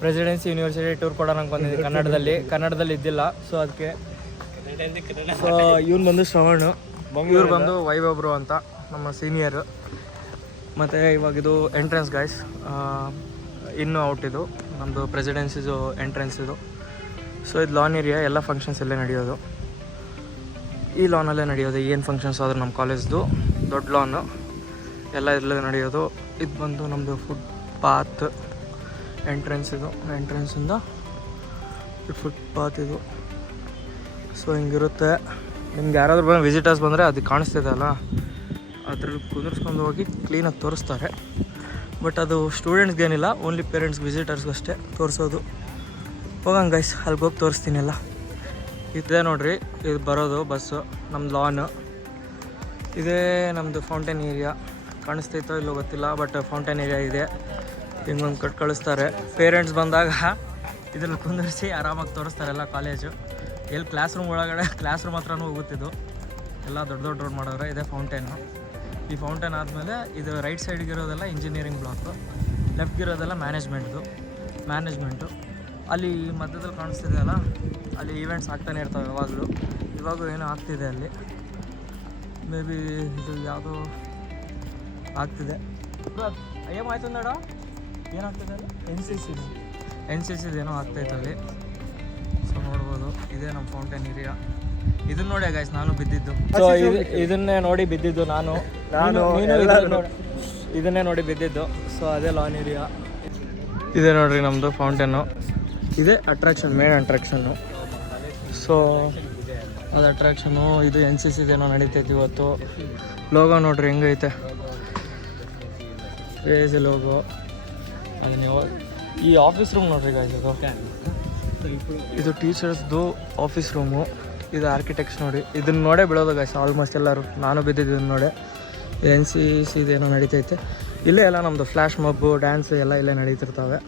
Presidency university tour ಕೊಡೋಣ ಬಂದಿದ್ದೆ ಕನ್ನಡದಲ್ಲಿ ಇದ್ದಿಲ್ಲ. ಸೊ ಅದಕ್ಕೆ ಸೊ ಇವ್ನು ಬಂದು ಶ್ರವಣ್, ಇವ್ರು ಬಂದು ವೈಭಬ್ರು ಅಂತ ನಮ್ಮ ಸೀನಿಯರು. ಮತ್ತು ಇವಾಗ ಇದು ಎಂಟ್ರೆನ್ಸ್ ಗೈಸ್, ಇನ್ನೂ ಔಟ್ ಇದು ನಮ್ಮದು ಪ್ರೆಸಿಡೆನ್ಸಿದು ಎಂಟ್ರೆನ್ಸ್ ಇದು. ಸೊ ಇದು ಲಾನ್ ಏರಿಯಾ, ಎಲ್ಲ ಫಂಕ್ಷನ್ಸ್ ಇಲ್ಲೇ ನಡೆಯೋದು, ಈ ಲಾನಲ್ಲೇ ನಡೆಯೋದು. ಏನು ಫಂಕ್ಷನ್ಸ್ ಆದರೂ ನಮ್ಮ ಕಾಲೇಜ್ದು ದೊಡ್ಡ ಲಾನು ಎಲ್ಲ ಇಲ್ಲೇ ನಡೆಯೋದು. ಇದು ಬಂದು ನಮ್ಮದು ಫುಟ್ ಪಾತ್ ಎಂಟ್ರೆನ್ಸ್ ಇದು, ಎಂಟ್ರೆನ್ಸಿಂದ ಫುಟ್ ಪಾತ್ ಇದು. ಸೊ ಹಿಂಗಿರುತ್ತೆ. ನಿಮ್ಗೆ ಯಾರಾದರೂ ಬಂದು ವಿಸಿಟರ್ಸ್ ಬಂದರೆ ಅದು ಕಾಣಿಸ್ತಿದೆ ಅಲ್ಲ, ಅದ್ರಲ್ಲಿ ಕುದುರಿಸ್ಕೊಂಡು ಹೋಗಿ ಕ್ಲೀನಾಗಿ ತೋರಿಸ್ತಾರೆ. ಬಟ್ ಅದು ಸ್ಟೂಡೆಂಟ್ಸ್ಗೇನಿಲ್ಲ, ಓನ್ಲಿ ಪೇರೆಂಟ್ಸ್ ವಿಸಿಟರ್ಸ್ಗೂ ಅಷ್ಟೇ ತೋರಿಸೋದು. ಹೋಗಂಗೆ ಗೈಸ್, ಅಲ್ಲಿಗೆ ಹೋಗಿ ತೋರಿಸ್ತೀನಿ ಎಲ್ಲ. ಇದೆ ನೋಡಿರಿ, ಇದು ಬರೋದು ಬಸ್ಸು, ನಮ್ಮದು ಲಾನು. ಇದೇ ನಮ್ಮದು ಫೌಂಟೇನ್ ಏರಿಯಾ, ಕಾಣಿಸ್ತೈತೋ ಇಲ್ಲೋ ಗೊತ್ತಿಲ್ಲ, ಬಟ್ ಫೌಂಟೇನ್ ಏರಿಯಾ ಇದೆ. ಹಿಂಗೊಂದು ಕಳಿಸ್ತಾರೆ. ಪೇರೆಂಟ್ಸ್ ಬಂದಾಗ ಇದ್ರಲ್ಲಿ ಕುಂದಿರಿಸಿ ಆರಾಮಾಗಿ ತೋರಿಸ್ತಾರೆ ಎಲ್ಲ ಕಾಲೇಜು. ಎಲ್ಲಿ ಕ್ಲಾಸ್ ರೂಮ್ ಒಳಗಡೆ, ಕ್ಲಾಸ್ ರೂಮ್ ಹತ್ರನೂ ಹೋಗುತ್ತಿದ್ದು, ಎಲ್ಲ ದೊಡ್ಡ ದೊಡ್ಡ ರೋಡ್ ಮಾಡೋರೆ. ಇದೆ ಫೌಂಟೇನು. ಈ ಫೌಂಟೇನ್ ಆದಮೇಲೆ ಇದು ರೈಟ್ ಸೈಡ್ಗಿರೋದೆಲ್ಲ ಇಂಜಿನಿಯರಿಂಗ್ ಬ್ಲಾಕು, ಲೆಫ್ಟ್ಗಿರೋದೆಲ್ಲ ಮ್ಯಾನೇಜ್ಮೆಂಟು. ಅಲ್ಲಿ ಮಧ್ಯದಲ್ಲಿ ಕಾಣಿಸ್ತಿದೆ ಅಲ್ಲ, ಅಲ್ಲಿ ಈವೆಂಟ್ಸ್ ಆಗ್ತಾನೆ ಇರ್ತವೆ ಇವಾಗೂ ಏನೋ ಆಗ್ತಿದೆ ಅಲ್ಲಿ. ಮೇ ಬಿ ಇದು ಯಾವುದೋ ಆಗ್ತಿದೆ. ಏಮಾಯ್ತು ನೋಡ, ಏನಾಗ್ತಿದೆ ಅಲ್ಲಿ? ಎನ್ ಸಿ ಸಿದು ಏನೋ ಆಗ್ತೈತೆ ಅಲ್ಲಿ. ಸೊ ನೋಡ್ಬೋದು, ಇದೇ ನಮ್ಮ ಫೌಂಟೇನ್ ಏರಿಯಾ. ಇದನ್ನ ನೋಡಿ ಗೈಸ್, ನಾನು ಬಿದ್ದಿದ್ದು. ಸೊ ಇದನ್ನೇ ನೋಡಿ ಬಿದ್ದಿದ್ದು ನಾನು ಇದನ್ನೇ ನೋಡಿ ಬಿದ್ದಿದ್ದು. ಸೊ ಅದೇ ಲಾನ್ ಏರಿಯಾ ಇದೆ ನೋಡ್ರಿ ನಮ್ಮದು ಫೌಂಟೇನು. ಇದೇ ಅಟ್ರಾಕ್ಷನ್, ಮೇನ್ ಅಟ್ರಾಕ್ಷನ್ನು. ಸೊ ಅದು ಅಟ್ರಾಕ್ಷನು. ಇದು ಎನ್ ಸಿ ಸಿದೇನೋ ನಡೀತೈತಿ ಇವತ್ತು. ಲೋಗೋ ನೋಡ್ರಿ ಹೆಂಗೈತೆ, ಕ್ರೇಜಿ ಲೋಗೋ. ಅದು ನೀವು ಈ ಆಫೀಸ್ ರೂಮ್ ನೋಡ್ರಿ ಗೈಸ್, ಇದು ಟೀಚರ್ಸ್ದು ಆಫೀಸ್ ರೂಮು. ಇದು ಆರ್ಕಿಟೆಕ್ಟ್ಸ್ ನೋಡಿ, ಇದನ್ನ ನೋಡೇ ಬಿಡೋದು ಗೈಸ್ ಆಲ್ಮೋಸ್ಟ್ ಎಲ್ಲರೂ. ನಾನು ಬಿದ್ದಿದ್ದನ್ನು ನೋಡೆ. ಎನ್ ಸಿ ಸಿದೇನೋ ನಡೀತೈತೆ ಇಲ್ಲೇ. ಎಲ್ಲ ನಮ್ಮದು ಫ್ಲ್ಯಾಶ್ ಮಬ್ಬು, ಡ್ಯಾನ್ಸು ಎಲ್ಲ ಇಲ್ಲೇ ನಡೀತಿರ್ತವೆ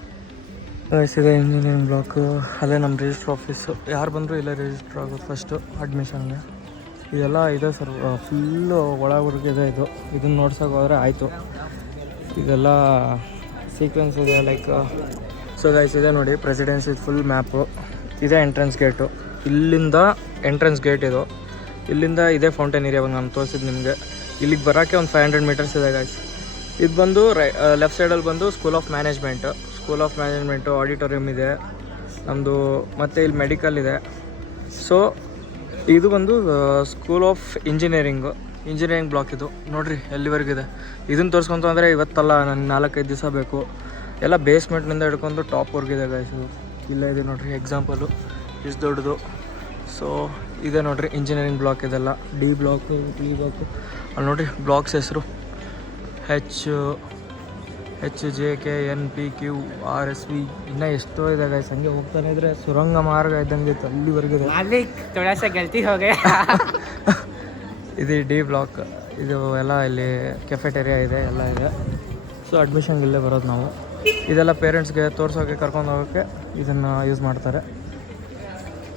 ಗೈಸ್. ಇದೆ ಇಂಜಿನಿಯರಿಂಗ್ ಬ್ಲಾಕು, ಅಲ್ಲೇ ನಮ್ಮ ರಿಜಿಸ್ಟ್ರ್ ಆಫೀಸು. ಯಾರು ಬಂದರೂ ಇಲ್ಲೇ ರಿಜಿಸ್ಟ್ರ್ ಆಗೋದು ಫಸ್ಟು ಅಡ್ಮಿಷನ್ಗೆ. ಇದೆಲ್ಲ ಇದೆ ಸರ್, ಫುಲ್ಲು ಒಳವರೆಗಿದೆ ಇದು. ಇದನ್ನು ನೋಡ್ಸೋಕೆ ಹೋದರೆ ಆಯಿತು. ಇದೆಲ್ಲ ಸೀಕ್ವೆನ್ಸ್ ಇದೆ ಲೈಕ್. ಸೊ ಗೈಸ್ ಇದೆ ನೋಡಿ ಪ್ರೆಸಿಡೆನ್ಸಿ ಫುಲ್ ಮ್ಯಾಪು. ಇದೇ ಎಂಟ್ರೆನ್ಸ್ ಗೇಟು, ಇಲ್ಲಿಂದ ಎಂಟ್ರೆನ್ಸ್ ಗೇಟ್ ಇದು. ಇಲ್ಲಿಂದ ಇದೇ ಫೌಂಟೇನ್ ಏರಿಯಾ ನಾನು ತೋರಿಸಿದ್ದು ನಿಮಗೆ. ಇಲ್ಲಿಗೆ ಬರೋಕ್ಕೆ ಒಂದು 500 ಮೀಟರ್ಸ್ ಇದೆ ಗೈಸ್. ಇದು ಬಂದು ಲೆಫ್ಟ್ ಸೈಡಲ್ಲಿ ಬಂದು ಸ್ಕೂಲ್ ಆಫ್ ಮ್ಯಾನೇಜ್ಮೆಂಟು ಆಡಿಟೋರಿಯಮ್ ಇದೆ ನಮ್ಮದು. ಮತ್ತು ಇಲ್ಲಿ ಮೆಡಿಕಲ್ ಇದೆ. ಸೊ ಇದು ಬಂದು ಸ್ಕೂಲ್ ಆಫ್ ಇಂಜಿನಿಯರಿಂಗ್ ಬ್ಲಾಕ್. ಇದು ನೋಡಿರಿ ಎಲ್ಲಿವರೆಗಿದೆ. ಇದನ್ನು ತೋರಿಸ್ಕೊಂತ ಅಂದರೆ ಇವತ್ತಲ್ಲ, ನನಗೆ 4-5 ದಿವಸ ಬೇಕು. ಎಲ್ಲ ಬೇಸ್ಮೆಂಟ್ನಿಂದ ಹಿಡ್ಕೊಂಡು ಟಾಪ್ವರೆಗಿದೆ ಗೈಸ್. ಇದು ಇಲ್ಲ ಇದೆ ನೋಡಿರಿ ಎಕ್ಸಾಂಪಲು, ಇಷ್ಟು ದೊಡ್ಡದು. ಸೊ ಇದೆ ನೋಡಿರಿ ಇಂಜಿನಿಯರಿಂಗ್ ಬ್ಲಾಕ್. ಇದೆಲ್ಲ ಡಿ ಬ್ಲಾಕು, ಟಿ ಬ್ಲಾಕು. ಅಲ್ಲಿ ನೋಡಿರಿ ಬ್ಲಾಕ್ಸ್ ಹೆಸರು H J K N P Q R S V. ಇನ್ನೂ ಎಷ್ಟೋ ಇದೆ ಗೈಸ್. ಹಂಗೆ ಹೋಗ್ತಾನೆ ಇದ್ರೆ ಸುರಂಗ ಮಾರ್ಗ ಇದ್ದಂಗೆ ಅಲ್ಲಿವರೆಗಿದೆ. ಇದು ಡಿ ಬ್ಲಾಕ್. ಇದು ಎಲ್ಲ ಇಲ್ಲಿ ಕೆಫೆಟೇರಿಯಾ ಇದೆ, ಎಲ್ಲ ಇದೆ. ಸೊ ಅಡ್ಮಿಷನ್ಗೆ ಇಲ್ಲೇ ಬರೋದು ನಾವು. ಇದೆಲ್ಲ ಪೇರೆಂಟ್ಸ್ಗೆ ತೋರ್ಸೋಕ್ಕೆ, ಕರ್ಕೊಂಡು ಹೋಗೋಕ್ಕೆ ಇದನ್ನು ಯೂಸ್ ಮಾಡ್ತಾರೆ.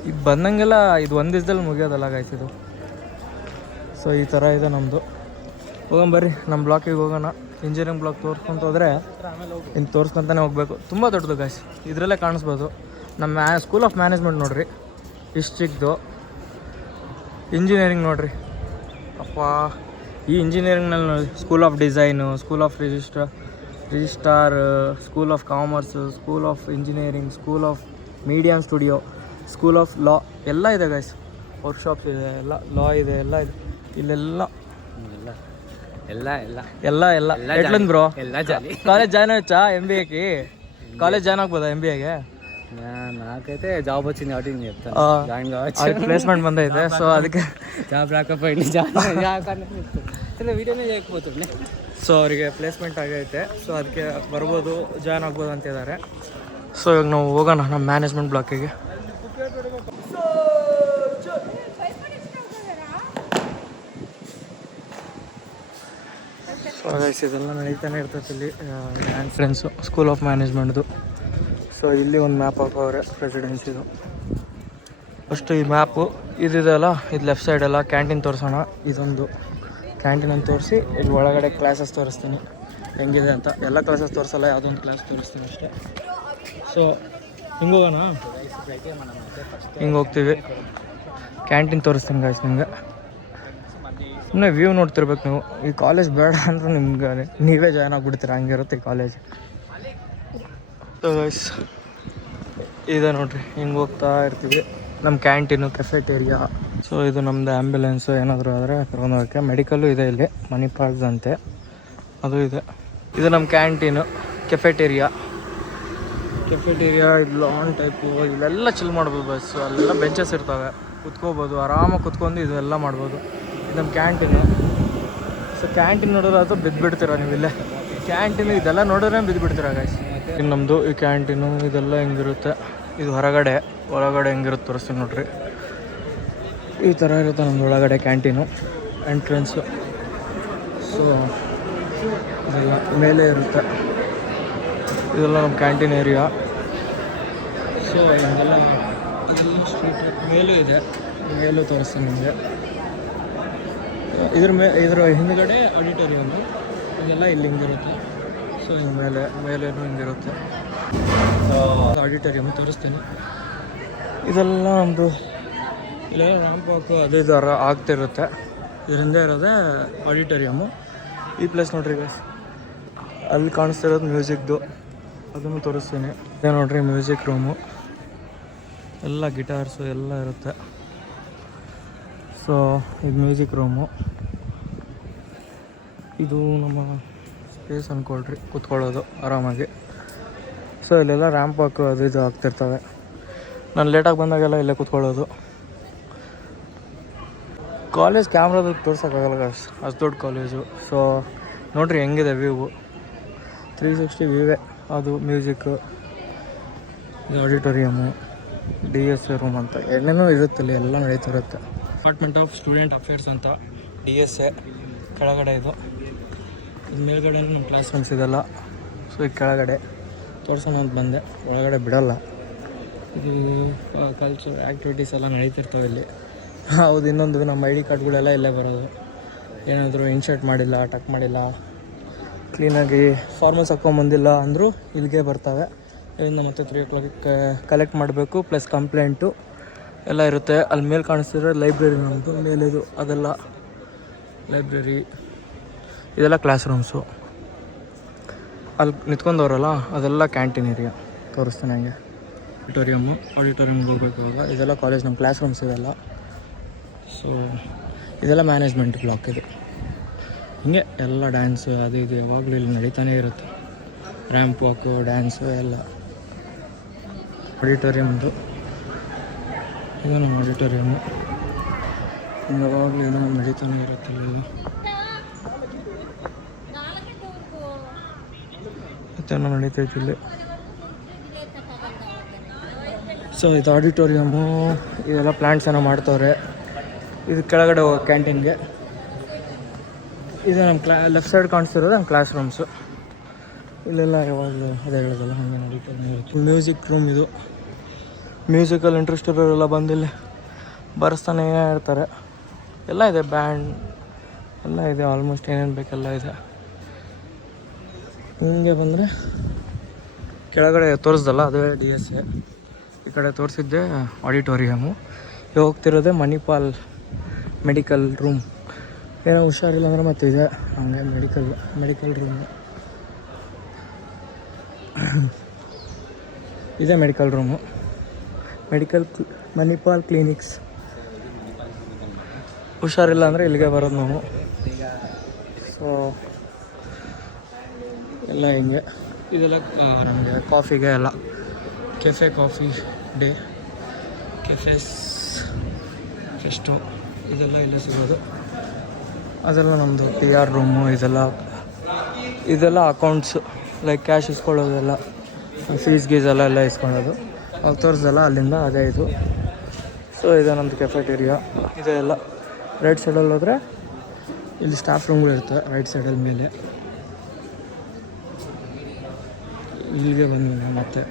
ಇದು ಬಂದಂಗೆಲ್ಲ ಇದು ಒಂದು ದಿವಸದಲ್ಲಿ ಮುಗಿಯೋದಲ್ಲ ಗೈಸ್ ಇದು. ಸೊ ಈ ಥರ ಇದೆ ನಮ್ಮದು. ಹೋಗೋಣ ನಮ್ಮ ಬ್ಲಾಕಿಗೆ ಹೋಗೋಣ. ಇಂಜಿನಿಯರಿಂಗ್ ಬ್ಲಾಕ್ ತೋರಿಸ್ಕೊಂತ ಹೋದರೆ ಇನ್ನು ತೋರಿಸ್ಕೊಂತಾನೆ ಹೋಗಬೇಕು. ತುಂಬ ದೊಡ್ಡದು ಗೈಸ್, ಇದರಲ್ಲೇ ಕಾಣಿಸ್ಬೋದು. ನಮ್ಮ ಸ್ಕೂಲ್ ಆಫ್ ಮ್ಯಾನೇಜ್ಮೆಂಟ್ ನೋಡಿರಿ, ಇಷ್ಟು ಚಿಕ್ಕದು. ಇಂಜಿನಿಯರಿಂಗ್ ನೋಡಿರಿ, ಅಪ್ಪ ಈ ಇಂಜಿನಿಯರಿಂಗ್ನಲ್ಲಿ ನೋಡಿ, school of design, school of registrar, school of commerce, school of engineering, school of media studio, school of law ಎಲ್ಲ ಇದೆ ಗೈಸ್. ವರ್ಕ್ಶಾಪ್ಸ್ ಇದೆ, ಎಲ್ಲ ಲಾ ಇದೆ, ಎಲ್ಲ ಇದೆ ಇಲ್ಲೆಲ್ಲ. ಎಲ್ಲ ಎಟ್ಲಂದ್ ಬ್ರೋ, ಕಾಲೇಜ್ ಜಾಯ್ನ್ ಆಯ್ತಾ? MBAకి కాలేజ్ జాయిన్ ಆಗ್ಬೋದಾ? MBAಗೆ నాకైతే జాబ్ వచ్చింది కాబట్టి నేను చెప్తాను జాయిన్ కావచ్చు. ప్లేస్మెంట్ ಬಂದೈತೆ. సో ಅದಕ್ಕೆ జాబ్ రాకపోయింది వీడియోనే చేయకపోతుండే. ಸೊ ಅವರಿಗೆ ಪ್ಲೇಸ್ಮೆಂಟ್ ಆಗೈತೆ. ಸೊ ಅದಕ್ಕೆ ಬರ್ಬೋದು, ಜಾಯ್ನ್ ಆಗ್ಬೋದು ಅಂತ ಇದ್ದಾರೆ. ಸೊ ಇವಾಗ ನಾವು ಹೋಗೋಣ ನಮ್ಮ ಮ್ಯಾನೇಜ್ಮೆಂಟ್ ಬ್ಲಾಕಿಗೆ. ಸೊ ಗೈಸ್ ಇದೆಲ್ಲ ನಡೀತಾನೆ ಇರ್ತೈತೆ ಇಲ್ಲಿ. ಡ್ಯಾನ್ಸ್ ಫ್ರೆಂಡ್ಸು ಸ್ಕೂಲ್ ಆಫ್ ಮ್ಯಾನೇಜ್ಮೆಂಟ್ದು. ಸೊ ಇಲ್ಲಿ ಒಂದು ಮ್ಯಾಪ್ ಹಾಕೋವ್ರೆ ಪ್ರೆಸಿಡೆನ್ಸಿದು. ಫಸ್ಟು ಈ ಮ್ಯಾಪು ಇದಿದೆಯಲ್ಲ, ಇದು ಲೆಫ್ಟ್ ಸೈಡೆಲ್ಲ ಕ್ಯಾಂಟೀನ್ ತೋರಿಸೋಣ. ಇದೊಂದು ಕ್ಯಾಂಟೀನನ್ನು ತೋರಿಸಿ ಇಲ್ಲಿ ಒಳಗಡೆ ಕ್ಲಾಸಸ್ ತೋರಿಸ್ತೀನಿ ಹೆಂಗಿದೆ ಅಂತ. ಎಲ್ಲ ಕ್ಲಾಸಸ್ ತೋರಿಸಲ್ಲ, ಯಾವುದೋ ಒಂದು ಕ್ಲಾಸ್ ತೋರಿಸ್ತೀನಿ ಅಷ್ಟೇ. ಸೊ ಹಿಂಗೆ ಹೋಗೋಣ, ಹಿಂಗೆ ಹೋಗ್ತೀವಿ. ಕ್ಯಾಂಟೀನ್ ತೋರಿಸ್ತೀನಿ ಗಾಯ್ಸ್ ನಿಮ್ಗೆ. ಸುಮ್ಮನೆ ವ್ಯೂ ನೋಡ್ತಿರ್ಬೇಕು ನೀವು. ಈ ಕಾಲೇಜ್ ಬೇಡ ಅಂದ್ರೆ ನಿಮ್ಗೆ ನೀವೇ ಜಾಯ್ನ್ ಆಗಿಬಿಡ್ತೀರ, ಹಂಗಿರುತ್ತೆ ಈ ಕಾಲೇಜ್. ಸೊ ಗೈಸ್ ಇದೆ ನೋಡ್ರಿ, ಹಿಂಗೆ ಹೋಗ್ತಾ ಇರ್ತೀವಿ. ನಮ್ಮ ಕ್ಯಾಂಟೀನು, ಕೆಫೆಟೇರಿಯಾ. ಸೊ ಇದು ನಮ್ಮದು ಆ್ಯಂಬುಲೆನ್ಸು ಏನಾದರೂ ಆದರೆ ಕರ್ಕೊಂಡು ಹೋಗೋಕ್ಕೆ. ಮೆಡಿಕಲ್ಲು ಇದೆ ಇಲ್ಲಿ, ಮಣಿಪಾಲ್ಸ್ ಅಂತೆ, ಅದು ಇದೆ. ಇದು ನಮ್ಮ ಕ್ಯಾಂಟೀನು, ಕೆಫೆಟೇರಿಯಾ. ಇದು ಲಾನ್ ಟೈಪು, ಇಲ್ಲೆಲ್ಲ ಚಿಲ್ ಮಾಡ್ಬೋದು. ಬಸ್ಸು ಅಲ್ಲೆಲ್ಲ ಬೆಂಚಸ್ ಇರ್ತವೆ, ಕುತ್ಕೋಬೋದು, ಆರಾಮಾಗಿ ಕುತ್ಕೊಂಡು ಇದೆಲ್ಲ ಮಾಡ್ಬೋದು. ಇದು ನಮ್ಮ ಕ್ಯಾಂಟೀನು. ಸೊ ಕ್ಯಾಂಟೀನ್ ನೋಡೋದು ಅದು ಬಿದ್ದುಬಿಡ್ತೀರ ನೀವು ಇಲ್ಲೇ. ಕ್ಯಾಂಟೀನು ಇದೆಲ್ಲ ನೋಡಿದ್ರೆ ಬಿದ್ದುಬಿಡ್ತೀರ ಗೈಸ್. ಇನ್ನು ನಮ್ಮದು ಈ ಕ್ಯಾಂಟೀನು ಇದೆಲ್ಲ ಹೆಂಗಿರುತ್ತೆ, ಇದು ಹೊರಗಡೆ, ಒಳಗಡೆ ಹೆಂಗಿರುತ್ತೆ ತೋರಿಸ್ತೀನಿ ನೋಡ್ರಿ. ಈ ಥರ ಇರುತ್ತೆ ನಮ್ಮದು ಒಳಗಡೆ ಕ್ಯಾಂಟೀನು, ಎಂಟ್ರೆನ್ಸು. ಸೊ ಇದೆಲ್ಲ ಮೇಲೆ ಇರುತ್ತೆ, ಇದೆಲ್ಲ ನಮ್ಮ ಕ್ಯಾಂಟೀನ್ ಏರಿಯಾ. ಸೊ ಇದೆಲ್ಲ ಸ್ಟ್ರೀಟ್ ಮೇಲೂ ಇದೆ, ಮೇಲೂ ತೋರಿಸ್ತೀನಿ ನಿಮಗೆ. ಇದ್ರ ಹಿಂದ್ಗಡೆ ಆಡಿಟೋರಿಯಮ್ಮು, ಇದೆಲ್ಲ ಇಲ್ಲಿ ಹಿಂಗಿರುತ್ತೆ. ಸೊ ಹಿಂಗೆ ಮೇಲೇನು ಹಿಂಗಿರುತ್ತೆ. ಆಡಿಟೋರಿಯಮ್ ತೋರಿಸ್ತೀನಿ. ಇದೆಲ್ಲ ನಮ್ಮದು ಇಲ್ಲೆಲ್ಲ ರ್ಯಾಂಪ್ ವಾಕು ಅದು ಇದು ಆಗ್ತಿರುತ್ತೆ. ಇದ್ರ ಹಿಂದೆ ಇರೋದೇ ಆಡಿಟೋರಿಯಮ್ಮು. ಈ ಪ್ಲೇಸ್ ನೋಡ್ರಿ ಗೈಸ್, ಅಲ್ಲಿ ಕಾಣಿಸ್ತಿರೋದು ಮ್ಯೂಸಿಕ್ದು, ಅದನ್ನು ತೋರಿಸ್ತೀನಿ. ಇದೇ ನೋಡ್ರಿ ಮ್ಯೂಸಿಕ್ ರೂಮು, ಎಲ್ಲ ಗಿಟಾರ್ಸು ಎಲ್ಲ ಇರುತ್ತೆ. ಸೊ ಇದು ಮ್ಯೂಸಿಕ್ ರೂಮು, ಇದು ನಮ್ಮ ಸ್ಪೇಸ್ ಅಂದ್ಕೊಳ್ರಿ, ಕೂತ್ಕೊಳ್ಳೋದು ಆರಾಮಾಗಿ. ಸೊ ಇಲ್ಲೆಲ್ಲ ರ್ಯಾಂಪ್ ವಾಕು ಅದು ಇದು ಆಗ್ತಿರ್ತವೆ. ನಾನು ಲೇಟಾಗಿ ಬಂದಾಗೆಲ್ಲ ಇಲ್ಲೇ ಕೂತ್ಕೊಳ್ಳೋದು. ಕಾಲೇಜ್ ಕ್ಯಾಮ್ರಾದಲ್ಲಿ ತೋರ್ಸೋಕ್ಕಾಗಲ್ಲ ಗಾಯ್ಸ್, ಅಷ್ಟು ದೊಡ್ಡ ಕಾಲೇಜು. ಸೊ ನೋಡಿರಿ ಹೆಂಗಿದೆ ವ್ಯೂವು, 360 ವ್ಯೂವೇ. ಅದು ಮ್ಯೂಸಿಕ್ಕು, ಇದು ಆಡಿಟೋರಿಯಮ್ಮು, DSA ರೂಮ್ ಅಂತ ಏನೇನೋ ಇರುತ್ತಲ್ಲಿ, ಎಲ್ಲ ನಡೀತಿರುತ್ತೆ. ಡಿಪಾರ್ಟ್ಮೆಂಟ್ ಆಫ್ ಸ್ಟೂಡೆಂಟ್ ಅಫೇರ್ಸ್ ಅಂತ, DSA ಕೆಳಗಡೆ ಇದು. ಇದು ಮೇಲ್ಗಡೆ ನಮ್ಮ ಕ್ಲಾಸ್ ರೂಮ್ಸ್ ಇದೆಲ್ಲ. ಸೊ ಈ ಕೆಳಗಡೆ ತೋರ್ಸೋಣ ಅಂತ ಬಂದೆ, ಒಳಗಡೆ ಬಿಡೋಲ್ಲ. ಇದು ಕಲ್ಚರ್ ಆ್ಯಕ್ಟಿವಿಟೀಸ್ ಎಲ್ಲ ನಡೀತಿರ್ತವೆ ಇಲ್ಲಿ. ಹೌದು, ಇನ್ನೊಂದು ನಮ್ಮ ID ಕಾರ್ಡ್ಗಳೆಲ್ಲ ಇಲ್ಲೇ ಬರೋದು. ಏನಾದರೂ ಇನ್ಶರ್ಟ್ ಮಾಡಿಲ್ಲ, ಟಕ್ ಮಾಡಿಲ್ಲ, ಕ್ಲೀನಾಗಿ ಫಾರ್ಮಲ್ಸ್ ಹಾಕ್ಕೊಂಬಂದಿಲ್ಲ ಅಂದರೂ ಇಲ್ಲಿಗೆ ಬರ್ತವೆ. ಇಲ್ಲಿಂದ ಮತ್ತೆ 3 o'clock ಕಲೆಕ್ಟ್ ಮಾಡಬೇಕು, ಪ್ಲಸ್ ಕಂಪ್ಲೇಂಟು ಎಲ್ಲ ಇರುತ್ತೆ. ಅಲ್ಲಿ ಮೇಲೆ ಕಾಣಿಸ್ತಿರೋ ಲೈಬ್ರರಿ ನಮ್ಮದು, ಮೇಲಿದು ಅದೆಲ್ಲ ಲೈಬ್ರರಿ. ಇದೆಲ್ಲ ಕ್ಲಾಸ್ ರೂಮ್ಸು. ಅಲ್ಲಿ ನಿಂತ್ಕೊಂಡವ್ರಲ್ಲ ಅದೆಲ್ಲ ಕ್ಯಾಂಟೀನ್ ಏರಿಯಾ. ತೋರಿಸ್ತೀನಿ ಹಂಗೆ. ಆಡಿಟೋರಿಯಮ್ಗೆ ಹೋಗ್ಬೇಕು ಇವಾಗ. ಇದೆಲ್ಲ ಕಾಲೇಜ್ ನಮ್ಮ ಕ್ಲಾಸ್ ರೂಮ್ಸ್ ಇದೆಲ್ಲ. ಸೊ ಇದೆಲ್ಲ ಮ್ಯಾನೇಜ್ಮೆಂಟ್ ಬ್ಲಾಕ್ ಇದು. ಹಿಂಗೆ ಎಲ್ಲ ಡ್ಯಾನ್ಸು ಅದು ಇದು ಯಾವಾಗಲೂ ಇಲ್ಲಿ ನಡೀತಾನೆ ಇರುತ್ತೆ. ರ್ಯಾಂಪ್ ವಾಕು, ಡ್ಯಾನ್ಸು ಎಲ್ಲ. ಆಡಿಟೋರಿಯಮ್ದು ಇದು ನಮ್ಮ ಆಡಿಟೋರಿಯಮ್ಮು. ಯಾವಾಗಲೂ ಏನೋ ನಡೀತಾನೆ ಇರುತ್ತೆ ಇಲ್ಲಿ. ಮತ್ತೇನೋ ನಡೀತೈತಿ ಇಲ್ಲಿ. ಸೊ ಇದು ಆಡಿಟೋರಿಯಮ್ಮು, ಇದೆಲ್ಲ ಪ್ಲ್ಯಾಂಟ್ಸ್ ಏನೋ ಮಾಡ್ತವ್ರೆ. ಇದು ಕೆಳಗಡೆ ಹೋಗೋ ಕ್ಯಾಂಟೀನ್ಗೆ. ಇದು ನಮ್ಮ ಲೆಫ್ಟ್ ಸೈಡ್ ಕಾಣಿಸ್ತಿರೋದು ನಮ್ಮ ಕ್ಲಾಸ್ ರೂಮ್ಸು. ಇಲ್ಲೆಲ್ಲ ಯಾವಾಗಲೂ ಅದೇ ಹೇಳೋದಲ್ಲ, ಹಾಗೆ ನಡೀತಾನೆ ಇರುತ್ತೆ. ಮ್ಯೂಸಿಕ್ ರೂಮ್ ಇದು. ಮ್ಯೂಸಿಕಲ್ ಇಂಟ್ರೆಸ್ಟ್ ಇರೋರೆಲ್ಲ ಬಂದಿಲ್ಲಿ ಬರೆಸ್ತಾನೇ ಇರ್ತಾರೆ. ಎಲ್ಲ ಇದೆ, ಬ್ಯಾಂಡ್ ಎಲ್ಲ ಇದೆ, ಆಲ್ಮೋಸ್ಟ್ ಏನೇನು ಬೇಕೆಲ್ಲ ಇದೆ. ಹಿಂಗೆ ಬಂದರೆ ಕೆಳಗಡೆ ತೋರಿಸ್ದಲ್ಲ ಅದೇ DSA. ಈ ಕಡೆ ತೋರಿಸಿದ್ದೆ ಆಡಿಟೋರಿಯಮ್ಮು. ಹೋಗ್ತಿರೋದೆ ಮಣಿಪಾಲ್ ಮೆಡಿಕಲ್ ರೂಮ್. ಏನೋ ಹುಷಾರಿಲ್ಲ ಅಂದರೆ ಮತ್ತೆ ಇದೆ ಹಂಗೆ ಮೆಡಿಕಲ್ ರೂಮು. ಇದೆ ಮೆಡಿಕಲ್ ರೂಮು, ಮಣಿಪಾಲ್ ಕ್ಲಿನಿಕ್ಸ್. ಹುಷಾರಿಲ್ಲ ಅಂದರೆ ಇಲ್ಲಿಗೆ ಬರೋದು ನಾವು. ಸೊ ಎಲ್ಲ ಹಿಂಗೆ. ಇದೆಲ್ಲ ನಮಗೆ ಕಾಫಿಗೆ ಎಲ್ಲ cafe coffee day, cafes fest ಇದೆಲ್ಲ ಇಲ್ಲೇ ಸಿಗೋದು. ಅದೆಲ್ಲ ನಮ್ಮದು PR ರೂಮು. ಇದೆಲ್ಲ ಅಕೌಂಟ್ಸು, ಲೈಕ್ ಕ್ಯಾಶ್ ಇಸ್ಕೊಳ್ಳೋದೆಲ್ಲ, ಫೀಸ್ ಗೀಸ್ ಎಲ್ಲ ಇಸ್ಕೊಳ್ಳೋದು. ಅವು ತೋರಿಸ್ದಲ್ಲ ಅಲ್ಲಿಂದ ಅದೇ ಇದು. ಸೊ ಇದೆ ನಮ್ಮದು ಕೆಫೆಟೇರಿಯಾ. ಇದೆಲ್ಲ ರೈಟ್ ಸೈಡಲ್ಲಿ ಹೋದರೆ ಇಲ್ಲಿ ಸ್ಟಾಫ್ ರೂಮ್ಗಳು ಇರುತ್ತೆ, ರೈಟ್ ಸೈಡಲ್ಲಿ ಮೇಲೆ. ಇಲ್ಲಿಗೆ ಬಂದ್ಮೇಲೆ ಮತ್ತೆ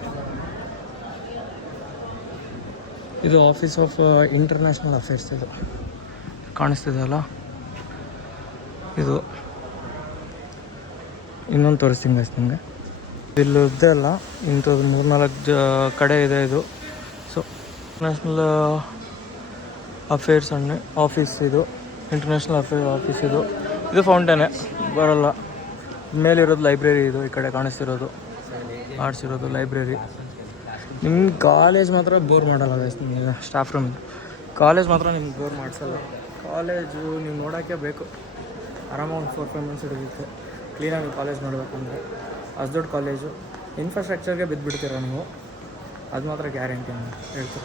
ಇದು ಆಫೀಸ್ ಆಫ್ ಇಂಟರ್ನ್ಯಾಷನಲ್ ಅಫೇರ್ಸ್. ಇದು ಕಾಣಿಸ್ತಿದೆಯಲ್ಲ, ಇದು ಇನ್ನೊಂದು ತೋರಿಸ್ತೀನಿ ಗೈಸ್ ನಿಮಗೆ. ಇಲ್ಲಿ ಇದ್ದೇ ಅಲ್ಲ ಇಂಥದ್ದು 3-4 ಕಡೆ ಇದೆ ಇದು. So national affairs and office ಇದು, ಇಂಟರ್ನ್ಯಾಷನಲ್ ಅಫೇರ್ ಆಫೀಸ್ ಇದು. ಇದು ಫೌಂಟೇನೆ ಬರೋಲ್ಲ. ಮೇಲಿರೋದು ಲೈಬ್ರರಿ ಇದು, ಈ ಕಡೆ ಕಾಣಿಸ್ತಿರೋದು ಆರ್ಟ್ಸ್ ಇರೋದು ಲೈಬ್ರರಿ. ನಿಮ್ಮ ಕಾಲೇಜ್ ಮಾತ್ರ ಬೋರ್ ಮಾಡಲ್ಲ ಗೈಸ್. ನಿಮಗೆ ಸ್ಟಾಫ್ ರೂಮ್ ಇದು ಕಾಲೇಜ್ ಮಾತ್ರ ನಿಮ್ಗೆ ಬೋರ್ ಮಾಡಿಸಲ್ಲ. ಕಾಲೇಜು ನೀವು ನೋಡೋಕ್ಕೆ ಬೇಕು, ಆರಾಮಾಗಿ ಒಂದು 4-5 ಮಂತ್ಸ್ ಹಿಡಿಯುತ್ತೆ ಕ್ಲೀನಾಗಿ ಕಾಲೇಜ್ ನೋಡಬೇಕಂದ್ರೆ. ಅಷ್ಟು ದೊಡ್ಡ ಕಾಲೇಜು, ಇನ್ಫ್ರಾಸ್ಟ್ರಕ್ಚರ್ಗೆ ಬಿದ್ದುಬಿಡ್ತೀರ ನೀವು, ಅದು ಮಾತ್ರ ಗ್ಯಾರಂಟಿ ಅಂತ ಹೇಳ್ತೀರ.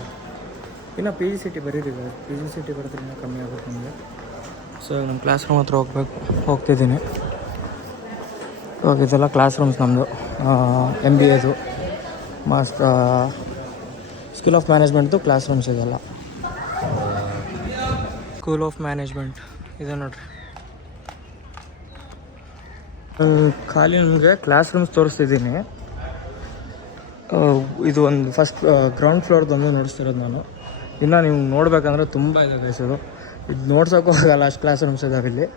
ಇನ್ನು ಪಿ ಜಿ ಸಿ ಟಿ ಬರೀತೀವಿ, ಪಿ ಜಿ ಸಿ ಟಿ ಬರೆದ್ರೆ ಇನ್ನೂ ಕಮ್ಮಿ ಆಗುತ್ತೆ ನಿಮಗೆ. ಸೊ ನಮ್ಮ ಕ್ಲಾಸ್ ರೂಮ್ ಹತ್ರ ಹೋಗ್ತಿದ್ದೀನಿ. ಇವಾಗ ಇದೆಲ್ಲ ಕ್ಲಾಸ್ ರೂಮ್ಸ್ ನಮ್ಮದು. MBAದು ಸ್ಕೂಲ್ ಆಫ್ ಮ್ಯಾನೇಜ್ಮೆಂಟ್ದು ಕ್ಲಾಸ್ ರೂಮ್ಸ್ ಇದೆಲ್ಲ. ಸ್ಕೂಲ್ ಆಫ್ ಮ್ಯಾನೇಜ್ಮೆಂಟ್ ಇದೆ ನೋಡ್ರಿ. ಖಾಲಿ ನಿಮಗೆ ಕ್ಲಾಸ್ ರೂಮ್ಸ್ ತೋರಿಸ್ತಿದ್ದೀನಿ. ಇದು ಒಂದು ಫಸ್ಟ್ ಗ್ರೌಂಡ್ ಫ್ಲೋರ್ದೊಂದು ನೋಡಿಸ್ತಿರೋದು ನಾನು. ಇನ್ನು ನೀವು ನೋಡಬೇಕಂದ್ರೆ ತುಂಬ ಇದೆ ಗೈಸ್. ಇದು ನೋಡ್ಸೋಕ್ಕೂ ಹೋಗಲ್ಲ, ಅಷ್ಟು ಕ್ಲಾಸ್ ರೂಮ್ಸ್ ಇದಾವೆ ಇಲ್ಲಿ.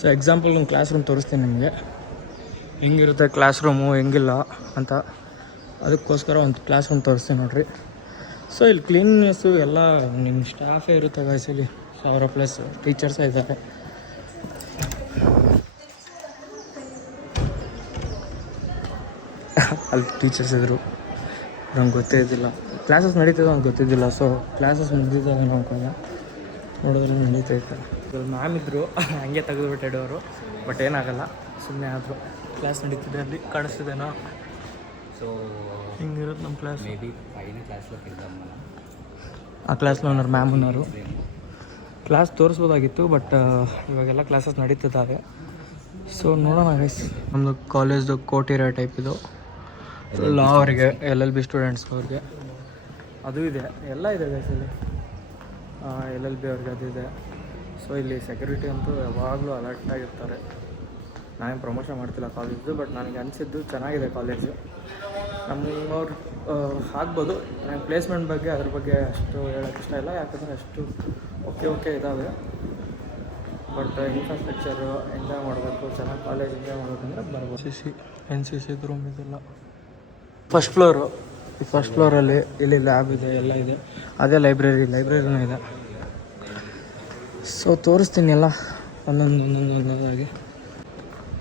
ಸೊ ಎಕ್ಸಾಂಪಲ್ ಒಂದು ಕ್ಲಾಸ್ ರೂಮ್ ತೋರಿಸ್ತೀನಿ ನಿಮಗೆ, ಹೆಂಗಿರುತ್ತೆ ಕ್ಲಾಸ್ ರೂಮು ಹೆಂಗಿಲ್ಲ ಅಂತ. ಅದಕ್ಕೋಸ್ಕರ ಒಂದು ಕ್ಲಾಸ್ ರೂಮ್ ತೋರಿಸ್ತೀನಿ ನೋಡಿರಿ. ಸೊ ಇಲ್ಲಿ ಕ್ಲೀನ್ನೆಸ್ಸು ಎಲ್ಲ ನಿಮ್ಮ ಸ್ಟಾಫೇ ಇರುತ್ತೆ ಗೈಸ್. ಇಲ್ಲಿ 1000+ ಟೀಚರ್ಸೇ ಇದ್ದಾರೆ. ಅಲ್ಲಿ ಟೀಚರ್ಸ್ ಇದ್ದರು, ನಂಗೆ ಗೊತ್ತೇ ಇದ್ದಿಲ್ಲ. ಕ್ಲಾಸಸ್ ನಡೀತದೆ ಅಂತ ಗೊತ್ತಿದ್ದಿಲ್ಲ. ಸೊ ಕ್ಲಾಸಸ್ ಮುಗಿದಿದ್ದಾವೆ ಅನ್ಕೊಂಡೆ, ನೋಡಿದ್ರೆ ನಡೀತೈತೆ. ಮ್ಯಾಮ್ ಇದ್ದರು, ಹಂಗೆ ತೆಗೆದುಬಿಟ್ಟು ಅವರು, ಬಟ್ ಏನಾಗಲ್ಲ, ಸುಮ್ಮನೆ ಆದರು. ಕ್ಲಾಸ್ ನಡೀತಿದೆ, ಅಲ್ಲಿ ಕಾಣಿಸ್ತಿದೆನಾ? ಸೊ ಹಿಂಗಿರುತ್ತೆ ನಮ್ಮ ಕ್ಲಾಸ್. ಮೇ ಬಿ 5ನೇ ಕ್ಲಾಸ್లో ಆ ಕ್ಲಾಸ್లో ಉన్నారు ಮ್ಯಾಮ್ ಉన్నారు. ಕ್ಲಾಸ್ ತೋರಿಸ್ಬೋದಾಗಿತ್ತು, ಬಟ್ ಇವಾಗೆಲ್ಲ ಕ್ಲಾಸಸ್ ನಡೀತಿದ್ದಾವೆ. ಸೊ ನೋಡೋಣ ಗೈಸ್. ನಮ್ಮದು ಕಾಲೇಜ್ದು ಕೋರ್ಟ್ ಏರಿಯಾ ಟೈಪ್ ಇದು. ಲಾ ಅವರಿಗೆ, LLB ಸ್ಟೂಡೆಂಟ್ಸ್ ಅವ್ರಿಗೆ ಅದು ಇದೆ, ಎಲ್ಲ ಇದೆ ಗೈಸ್ ಇಲ್ಲಿ. LLB ಅವ್ರಿಗೆ ಅದು ಇದೆ. ಸೊ ಇಲ್ಲಿ ಸೆಕ್ಯೂರಿಟಿ ಅಂತೂ ಯಾವಾಗಲೂ ಅಲರ್ಟಾಗಿರ್ತಾರೆ. ನಾನೇನು ಪ್ರಮೋಷನ್ ಮಾಡ್ತಿಲ್ಲ ಕಾಲೇಜ್ದು, ಬಟ್ ನನಗೆ ಅನಿಸಿದ್ದು ಚೆನ್ನಾಗಿದೆ ಕಾಲೇಜು. ನಮ್ಮವ್ರು ಆಗ್ಬೋದು. ನನಗೆ ಪ್ಲೇಸ್ಮೆಂಟ್ ಬಗ್ಗೆ ಅದ್ರ ಬಗ್ಗೆ ಅಷ್ಟು ಹೇಳೋಕ್ಕೆ ಇಷ್ಟ ಇಲ್ಲ, ಯಾಕಂದರೆ ಅಷ್ಟು ಓಕೆ ಇದ್ದಾವೆ. ಬಟ್ ಇನ್ಫ್ರಾಸ್ಟ್ರಕ್ಚರು ಎಂಜಾಯ್ ಮಾಡಬೇಕು, ಚೆನ್ನಾಗಿ ಕಾಲೇಜ್ ಎಂಜಾಯ್ ಮಾಡಬೇಕಂದ್ರೆ ಬರ್ಬೋದು. NCC ರೂಮ್ ಇದೆಲ್ಲ ಫಸ್ಟ್ ಫ್ಲೋರು. ಈ ಫಸ್ಟ್ ಫ್ಲೋರಲ್ಲಿ ಇಲ್ಲಿ ಲ್ಯಾಬ್ ಇದೆ, ಎಲ್ಲ ಇದೆ. ಅದೇ ಲೈಬ್ರರಿನೂ ಇದೆ. ಸೊ ತೋರಿಸ್ತೀನಿ ಎಲ್ಲ ಒಂದೊಂದಾಗಿ.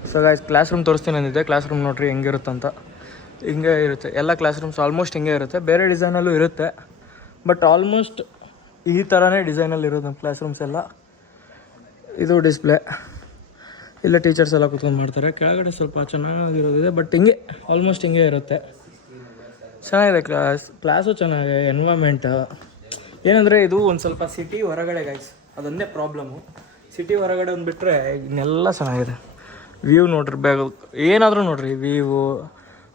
ಸೊ ಗಾಯ್ಸ್, ಕ್ಲಾಸ್ ರೂಮ್ ತೋರಿಸ್ತೀನಿ ಅಂದಿದ್ದೆ. ಕ್ಲಾಸ್ ರೂಮ್ ನೋಡಿರಿ ಹೆಂಗಿರುತ್ತಂತ. ಹಿಂಗೆ ಇರುತ್ತೆ ಎಲ್ಲ ಕ್ಲಾಸ್ ರೂಮ್ಸ್, ಆಲ್ಮೋಸ್ಟ್ ಹಿಂಗೆ ಇರುತ್ತೆ. ಬೇರೆ ಡಿಸೈನಲ್ಲೂ ಇರುತ್ತೆ, ಬಟ್ ಆಲ್ಮೋಸ್ಟ್ ಈ ಥರನೇ ಡಿಸೈನಲ್ಲಿ ಇರೋದು ನಮ್ಮ ಕ್ಲಾಸ್ ರೂಮ್ಸ್ ಎಲ್ಲ. ಇದು ಡಿಸ್ಪ್ಲೇ, ಇಲ್ಲ ಟೀಚರ್ಸ್ ಎಲ್ಲ ಕೂತ್ಕೊಂಡು ಮಾಡ್ತಾರೆ. ಕೆಳಗಡೆ ಸ್ವಲ್ಪ ಚೆನ್ನಾಗಿರೋದಿದೆ, ಬಟ್ ಹಿಂಗೆ ಆಲ್ಮೋಸ್ಟ್ ಹಿಂಗೆ ಇರುತ್ತೆ. ಚೆನ್ನಾಗಿದೆ ಕ್ಲಾಸು ಚೆನ್ನಾಗಿದೆ. ಎನ್ವೈರ್ಮೆಂಟ್ ಏನಂದರೆ ಇದು ಒಂದು ಸ್ವಲ್ಪ ಸಿಟಿ ಹೊರಗಡೆ ಗೈಸ್, ಅದೊಂದೇ ಪ್ರಾಬ್ಲಮ್ಮು. ಸಿಟಿ ಹೊರಗಡೆ ಒಂದು ಬಿಟ್ಟರೆ ಇನ್ನೆಲ್ಲ ಚೆನ್ನಾಗಿದೆ. ವ್ಯೂ ನೋಡ್ರಿ, ಏನಾದರೂ ನೋಡಿರಿ ವ್ಯೂ.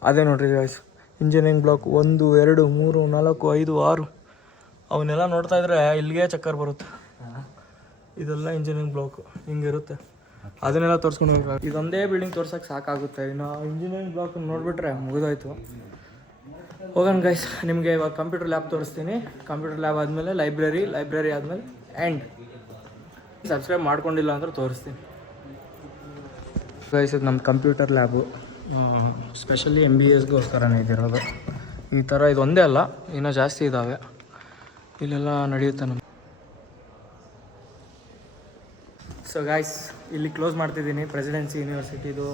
ಅದೇ ನೋಡಿರಿ ಗೈಸ್, ಇಂಜಿನಿಯರಿಂಗ್ ಬ್ಲಾಕ್ 1, 2, 3, 4, 5, 6 ಅವನ್ನೆಲ್ಲ ನೋಡ್ತಾ ಇದ್ರೆ ಇಲ್ಲಿಗೆ ಚಕ್ಕರ್ ಬರುತ್ತೆ. ಇದೆಲ್ಲ ಇಂಜಿನಿಯರಿಂಗ್ ಬ್ಲಾಕು ಹಿಂಗಿರುತ್ತೆ. ಅದನ್ನೆಲ್ಲ ತೋರಿಸ್ಕೊಂಡು ಹೋಗ್ಬೇಕು. ಇದೊಂದೇ ಬಿಲ್ಡಿಂಗ್ ತೋರ್ಸೋಕ್ಕೆ ಸಾಕಾಗುತ್ತೆ. ಇನ್ನು ಇಂಜಿನಿಯರಿಂಗ್ ಬ್ಲಾಕ್ ನೋಡಿಬಿಟ್ರೆ ಮುಗಿದೋಯ್ತು. ಹೋಗೋಣ ಗೈಸ್, ನಿಮಗೆ ಇವಾಗ ಕಂಪ್ಯೂಟರ್ ಲ್ಯಾಬ್ ತೋರಿಸ್ತೀನಿ. ಕಂಪ್ಯೂಟರ್ ಲ್ಯಾಬ್ ಆದಮೇಲೆ ಲೈಬ್ರರಿ ಆದಮೇಲೆ ಆ್ಯಂಡ್ ಸಬ್ಸ್ಕ್ರೈಬ್ ಮಾಡ್ಕೊಂಡಿಲ್ಲ ಅಂದ್ರೆ ತೋರಿಸ್ತೀನಿ ಗೈಸ್. ಇದು ನಮ್ಮ ಕಂಪ್ಯೂಟರ್ ಲ್ಯಾಬು, ಸ್ಪೆಷಲಿ MBAಸ್ಗೋಸ್ಕರನೇ ಇದಿರೋದು. ಈ ಥರ ಇದೊಂದೇ ಅಲ್ಲ, ಇನ್ನೂ ಜಾಸ್ತಿ ಇದ್ದಾವೆ. ಇಲ್ಲೆಲ್ಲ ನಡೆಯುತ್ತೆ ನಮ್ಮ. ಸೊ ಗಾಯ್ಸ್, ಇಲ್ಲಿ ಕ್ಲೋಸ್ ಮಾಡ್ತಿದ್ದೀನಿ. ಪ್ರೆಸಿಡೆನ್ಸಿ ಯೂನಿವರ್ಸಿಟಿದು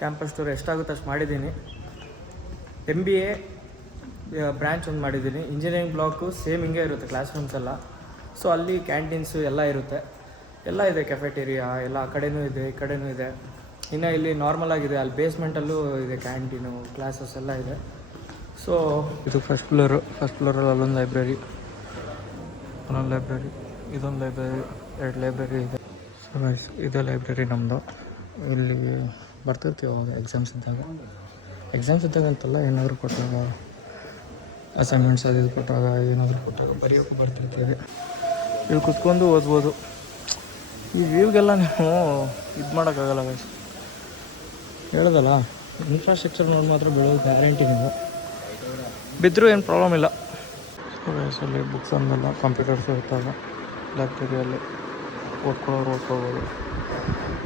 ಕ್ಯಾಂಪಸ್ ಟೂರ್ ಎಷ್ಟಾಗುತ್ತೆ ಅಷ್ಟು ಮಾಡಿದ್ದೀನಿ. MBA ಬ್ರ್ಯಾಂಚ್ ಒಂದು ಮಾಡಿದ್ದೀನಿ. ಇಂಜಿನಿಯರಿಂಗ್ ಬ್ಲಾಕು ಸೇಮ್ ಹಿಂಗೆ ಇರುತ್ತೆ ಕ್ಲಾಸ್ ರೂಮ್ಸ್ ಎಲ್ಲ. ಸೊ ಅಲ್ಲಿ ಕ್ಯಾಂಟೀನ್ಸು ಎಲ್ಲ ಇರುತ್ತೆ, ಎಲ್ಲ ಇದೆ. ಕೆಫೆಟೇರಿಯಾ ಎಲ್ಲ ಆ ಕಡೆನೂ ಇದೆ, ಈ ಕಡೆನೂ ಇದೆ. ಇನ್ನು ಇಲ್ಲಿ ನಾರ್ಮಲ್ ಆಗಿದೆ, ಅಲ್ಲಿ ಬೇಸ್ಮೆಂಟಲ್ಲೂ ಇದೆ ಕ್ಯಾಂಟೀನು, ಕ್ಲಾಸಸ್ ಎಲ್ಲ ಇದೆ. ಸೊ ಇದು ಫಸ್ಟ್ ಫ್ಲೋರಲ್ಲಿ ಅಲ್ಲೊಂದು ಲೈಬ್ರರಿ, ಇದೊಂದು ಲೈಬ್ರರಿ, 2 ಲೈಬ್ರರಿ ಇದೆ. ಸೊ ಗೈಸ್, ಇದೇ ಲೈಬ್ರರಿ ನಮ್ಮದು. ಇಲ್ಲಿ ಬರ್ತಿರ್ತೀವಿ ಅವಾಗ ಎಕ್ಸಾಮ್ಸ್ ಇದ್ದಾಗ ಅಂತಲ್ಲ, ಏನಾದರೂ ಕೊಟ್ಟಾಗ ಅಸೈನ್ಮೆಂಟ್ಸ್ ಅದು ಇದು ಕೊಟ್ಟಾಗ, ಏನಾದರೂ ಕೊಟ್ಟಾಗ ಬರೆಯೋಕ್ಕೂ ಬರ್ತಿರ್ತೀವಿ. ಇಲ್ಲಿ ಕುತ್ಕೊಂಡು ಓದ್ಬೋದು. ಈ ವ್ಯೂಗೆಲ್ಲ ನೀವು ಇದು ಮಾಡೋಕ್ಕಾಗಲ್ಲ ಗೈಸ್. ಹೇಳೋದಲ್ಲ, ಇನ್ಫ್ರಾಸ್ಟ್ರಕ್ಚರ್ ನೋಡಿ ಮಾತ್ರ ಬೆಳೋದು ಗ್ಯಾರಂಟಿ. ನೀವು ಬಿದ್ದರೂ ಏನು ಪ್ರಾಬ್ಲಮ್ ಇಲ್ಲ. ವಯಸ್ಸಲ್ಲಿ ಬುಕ್ಸ್ ಅಂದಲ್ಲ, ಕಂಪ್ಯೂಟರ್ಸ್ ಇರ್ತಾವೆ ಲೈಬ್ರರಿಯಲ್ಲಿ. ಓದ್ಕೋಬೋದು.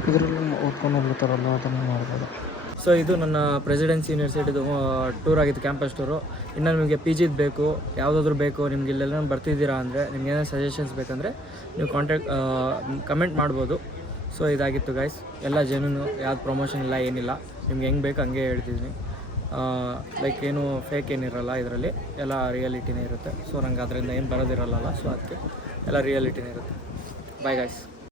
ಇದರಲ್ಲಿ ಓದ್ಕೊಂಡು ಹೋಗ್ತಾರಲ್ಲ, ಅದನ್ನು ಮಾಡ್ಬೋದು. ಸೊ ಇದು ನನ್ನ ಪ್ರೆಸಿಡೆನ್ಸಿ ಯೂನಿವರ್ಸಿಟಿದು ಟೂರ್ ಆಗಿತ್ತು, ಕ್ಯಾಂಪಸ್ ಟೂರು. ಇನ್ನು ನಿಮಗೆ ಪಿ ಜಿದು ಬೇಕು, ಯಾವುದಾದ್ರೂ ಬೇಕು, ನಿಮ್ಗೆ ಇಲ್ಲೆಲ್ಲ ಬರ್ತಿದ್ದೀರಾ ಅಂದರೆ, ನಿಮ್ಗೆ ಏನಾದ್ರು ಸಜೆಷನ್ಸ್ ಬೇಕಂದರೆ ನೀವು ಕಮೆಂಟ್ ಮಾಡ್ಬೋದು. ಸೊ ಇದಾಗಿತ್ತು ಗೈಸ್, ಎಲ್ಲ ಜನನು ಯಾವ್ದು ಪ್ರಮೋಷನ್ ಇಲ್ಲ, ಏನಿಲ್ಲ, ನಿಮ್ಗೆ ಹೆಂಗೆ ಬೇಕು ಹಂಗೆ ಹೇಳ್ತಿದ್ದೀನಿ. ಲೈಕ್ ಏನು ಫೇಕ್ ಏನಿರಲ್ಲ ಇದರಲ್ಲಿ, ಎಲ್ಲ ರಿಯಾಲಿಟಿನೇ ಇರುತ್ತೆ. ಸೊ ನಂಗೆ ಅದರಿಂದ ಏನು ಬರೋದಿರಲ್ಲ, ಸೊ ಅದಕ್ಕೆ ಎಲ್ಲ ರಿಯಾಲಿಟಿನೇ ಇರುತ್ತೆ. Bye guys.